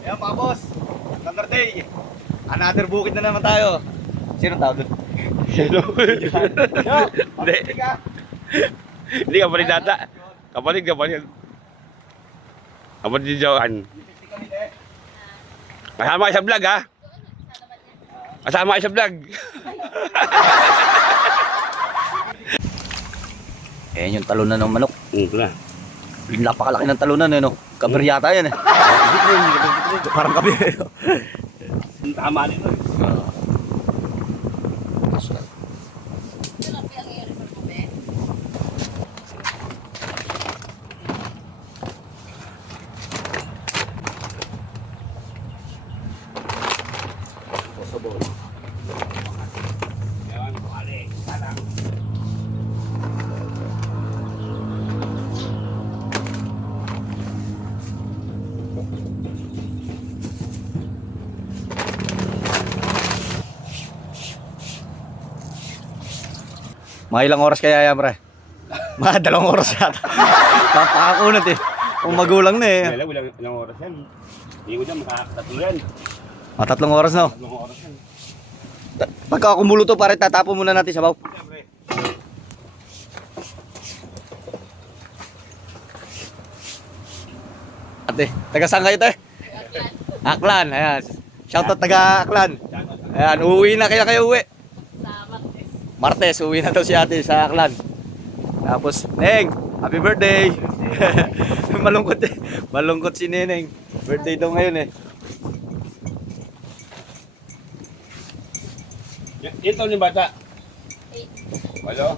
Ayan mga boss, another day. Another bukid na naman tayo. Sino tao doon? Sino? Hindi. Hindi kapatid data. Kapatid. Kapatid ni Joan. Kasama kayo sa vlog ha? Kasama kayo sa vlog. Ayan yung talunan ng manok. Ito na. Napakalaki ng talunan eh no. Kabir yata yan eh. Parang kabir eh. Tama nito eh. Mga ilang oras kaya yan pre? Mga 2 oras yata. Napakakunat eh. Kung magulang na eh. Ilang oras yan. Hindi ko dyan makakatatlo yan. Mga 3 oras no? 3 oras yan. Pagka kumulo to pare, tatapon muna natin sa baw. Siyempre. Ate, taga saan kayo te? Aklan, ayan. Shoutout taga Aklan. Ayan, uuwi na kayo uwi. Martes, uwi na daw si ate sa Aklan. Tapos, Neng, happy birthday! Malungkot eh. Malungkot si Neneng. Birthday daw ngayon eh. Ito yung bata. 8. Walo.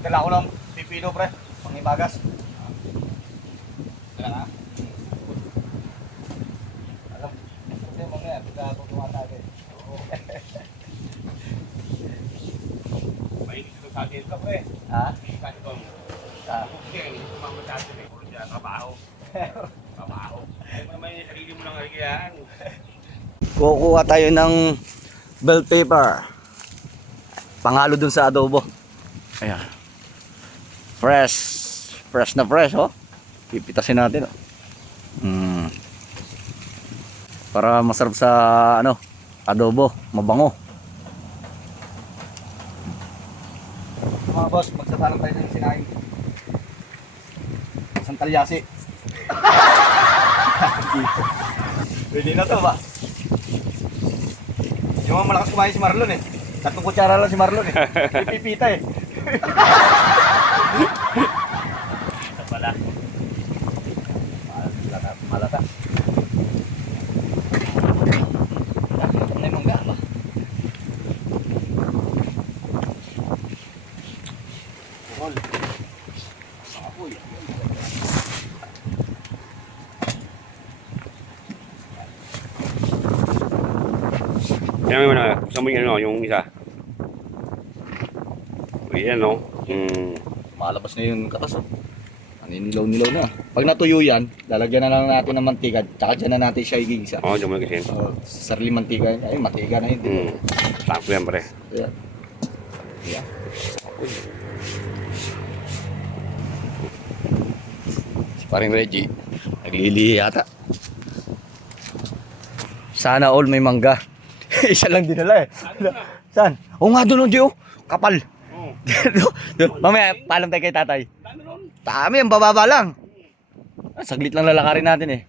Dala ko ng pipino pre, pangibagas. Wala ka? Alam, kasi mamaya, pagka tutuwa tayo eh. Mahilig ito sa atin ito, pre. Ha? Kasi ito, hindi kumamatasin eh. Puro siya, trabaho. Ay mo naman yung sarili mo lang yan. Kukuha tayo ng bell pepper. Pangalo dun sa adobo. Ayan. Fresh. Fresh na fresh, oh. Pipitasin natin, oh. Para masarap sa, ano, adobo. Mabango. Mga boss, magsasalang tayo ng sinaing. Santalyasi. Pwede na to ba? Yung mga malakas kumain si Marlon eh. 3 kutsara lang si Marlon eh. Pipipita eh. Ito pala. Malata. Ito na yung mangga ba? Bukol. Apoy. Kaya mo na, gusto mo yung ano, yung isa. Ayan no. Malabas na yung katas oh. Ano yung nilaw na. Pag natuyo yan, lalagyan na lang natin ng mantika. Tsaka dyan na natin siya igigisa. Oo, dyan mo nagkasin. Sarili mantika. Ay, mantika na yun. Sakto yan, pre. Ayan. Ayan. Si paring Reggie, naglilihi yata. Sana all may mangga. Isa lang dinala eh. Saan? Oo nga doon, Gio. Kapal. Mamaya, paalam tayo kay tatay. Dami, ang bababa lang. Saglit lang lalakarin natin eh.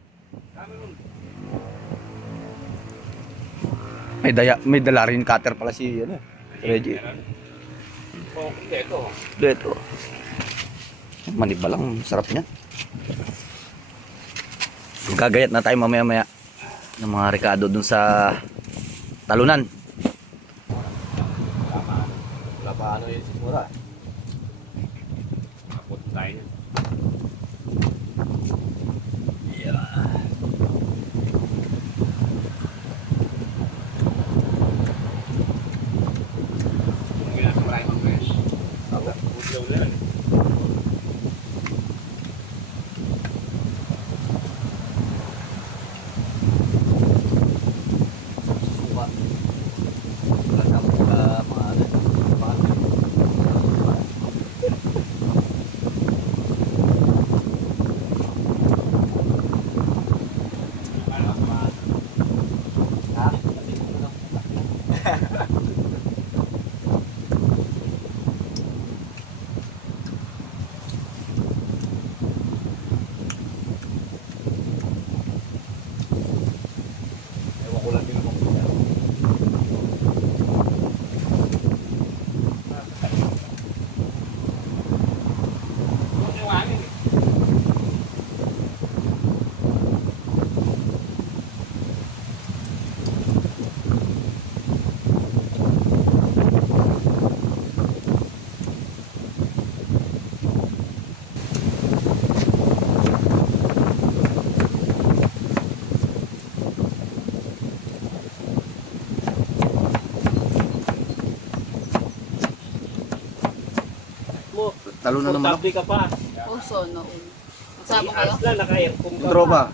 May dala rin cutter pala si ano, Reggie. Ito. Maniba lang, sarap niyan. Gagayat na tayo mamaya-maya ng mga rekado dun sa talunan. Wala pa ano yun sigura. Kapot tayo. Suka. Wala na mga ano. Talo na naman. Tabi ka pa. Puso, noon. Magsama kayo? Aslan, naka-aircon ka. Tropa.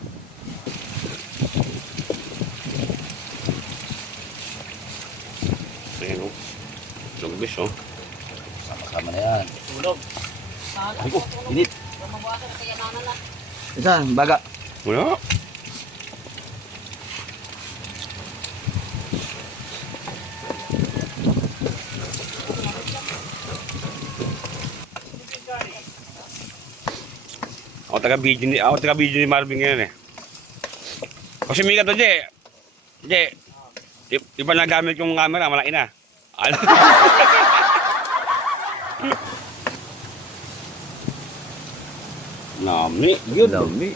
Ayan o. Lumbis o. Sama-sama na yan. Tulog. Ay ko, init. Isa, baga. Wala. Ako taga-video ni Marvin ngayon eh. Kasi Mika to, Je. Je. Iba na gamit yung camera, malaki na. Ano? Nami, yun. Dami.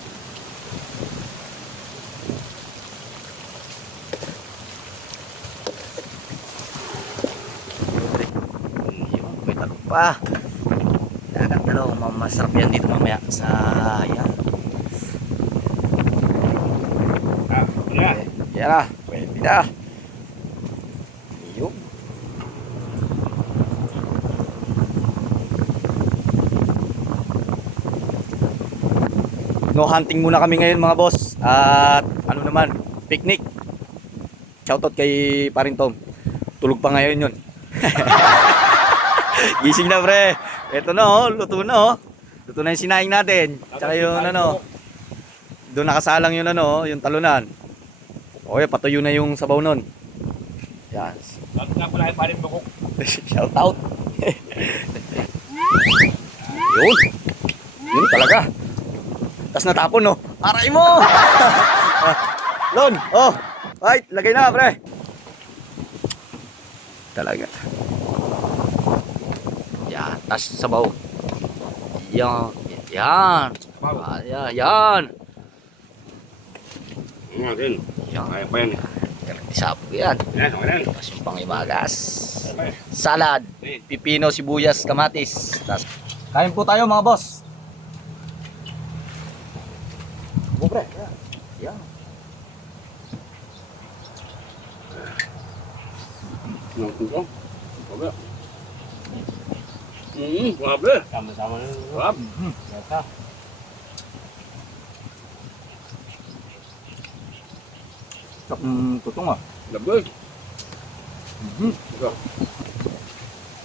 Yun, may talong pa. Dagat talong, masarap yan dito mamaya sa yan. Ah, yeah. Yan na, pwede na. Yun. No hunting muna kami ngayon mga boss. At ano naman, picnic. Shoutout kay Paring Tom. Tulog pa ngayon yun. Gising na pre. Ito na oh, luto na oh. Luto na yung sinaing natin. Tsaka yung ano. Doon nakasalang yung ano, yung talunan. Okay, patuyo na yung sabaw nun. Yan. Bakit nga pala pa rin bukok? Shoutout. Yun. Yun talaga. Tas natapon no. Aray mo! Lon, oh. Right, lagay na pre. Talaga. Yan, tas sabaw. Yan. Yan. Yan. Yan din. Yan. Kaya pa yan eh. Isapo yan. Yan, okay yan. Tas yung pangimagas. Okay. Salad. Pipino, sibuyas, kamatis. Tas kain po tayo mga boss. Pre. Yan. Nangkong ko. Sabi. Sabi. Sama-sama na. Sabi. Yata. Tutong ah. Labi. Ito.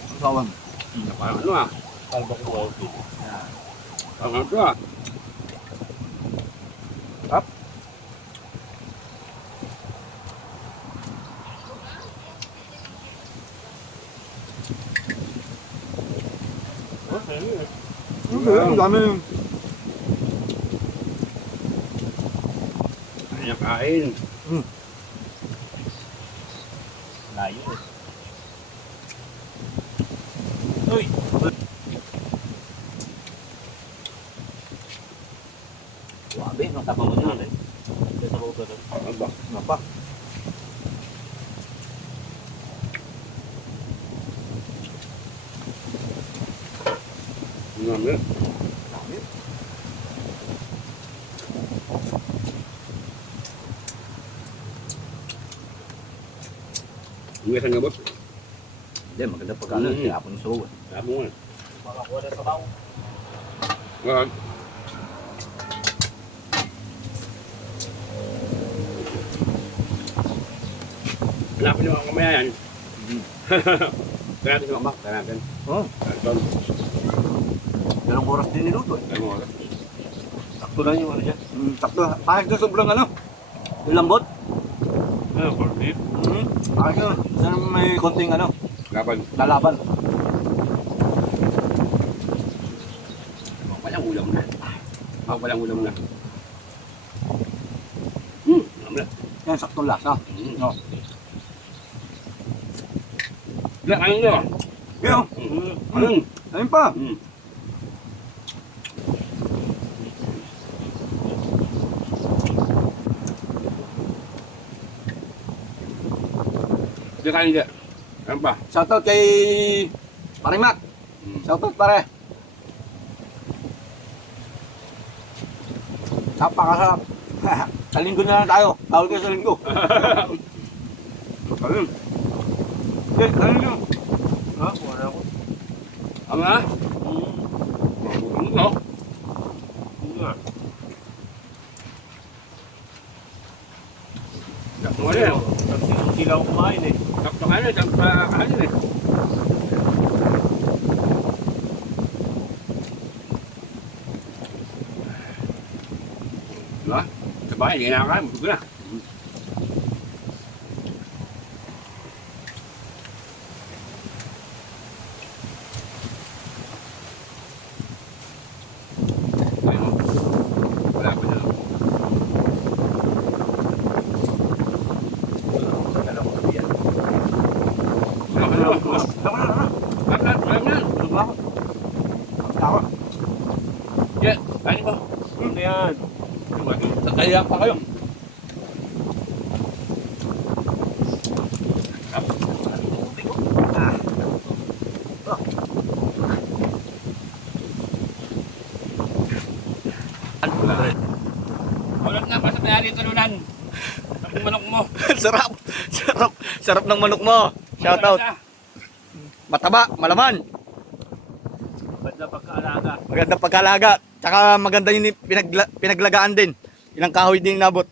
Ang sawan. Parang ano ah. Kalbak mo. Parang ito ah. Up. Ang dami yung Ayan kain. Layo eh. Uy! Wabe, no? Tapa mo na eh. Tapa mo na. Ano ba? Ano pa? Ano namin? Dami. Hindi ka nga boss. Hindi, maganda pagkano. Kaya ako ni Sowa. Sabi mo eh. Makakuha na sabaw. Ngayon. Hanapin niyo mga kamaya yan. Kaya natin yung kaya natin. Oh, Ito. dalawang oras din niluto eh. Ano mo? Sakto lang yung ano dyan. Sakto. Kahit na sobrang ano. Yung lambot. Ano, corned beef? Kahit na. Sana may konting ano. Laban. Lalaban. Ako palang ulam na. Ako palang ulam na. Ulam na. Yan, saktong lasa. No. Wala, ayun nyo. Yan. Ayun. Ayun pa. Hindi kain hindi. Ayun pa. Shoutout kay Paring Mac. Shoutout pare. Napakasarap. Sa linggo na lang tayo. Tawag kayo sa linggo. Ayun. Okay, ayun nyo. Ha? Wala ako. Ang nga? Ano eh. Diba? Sa bahay, hindi na nakakain. Busog na. Ayun, oh. Wala pa dyan. Ano yan? Kaya pa kayo. Ulat na, basta mayari ito nunan. Ang manok mo. Sarap. Sarap. Sarap ng manok mo. Shout out. Mataba, malaman. Ba't na pagkaalaga? Magandang pagkalaga. Tsaka maganda yung pinaglagaan din. Ilang kahoy din nabot.